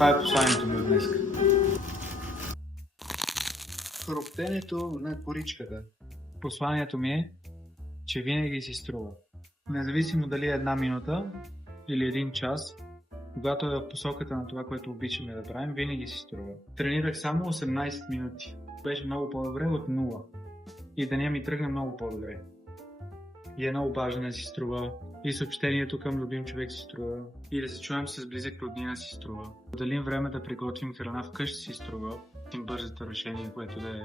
Това е посланието ми днес. Хруптенето на коричката. Посланието ми е, че винаги си струва. Независимо дали е 1 минута или 1 час, когато е в посоката на това, което обичаме да правим, винаги си струва. Тренирах само 18 минути. Беше много по-добре от 0. И деня ми тръгна много по-добре. И е много важно да си струва. И съобщението към любим човек си струва. И да се чуем с близък роднина си струва. Отделим време да приготвим храна вкъщи си струва. Тим бързото решение, което да е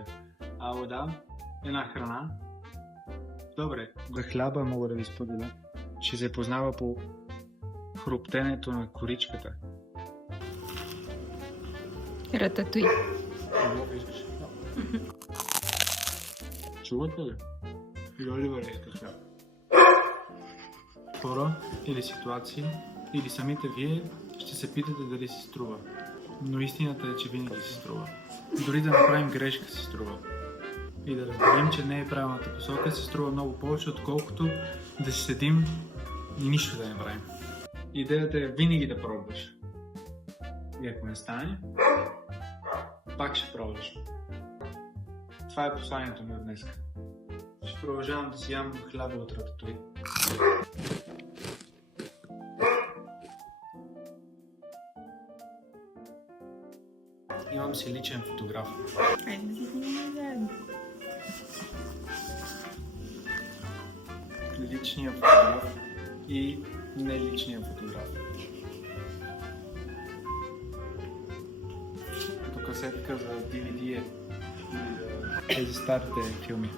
една храна. Добре, за хляба мога да ви споделя, че се познава по хруптенето на коричката. Рататуй. Чувате ли? И Оливър е така. Хора или ситуации, или самите вие ще се питате дали си струва. Но истината е, че винаги си струва. Дори да направим грешка си струва. И да разберем, че не е правилната посока, си струва много повече, отколкото да си седим и нищо да не правим. Идеята е винаги да пробваш. И ако не стане, пак ще пробваш. Това е посланието ми от днес. Ще продължавам да си ям хляба от рататуй. Имам си личен фотограф. Айде да си снимаме заедно. Личния фотограф и неличния фотограф. Като касетка за DVD и за тези старите филми.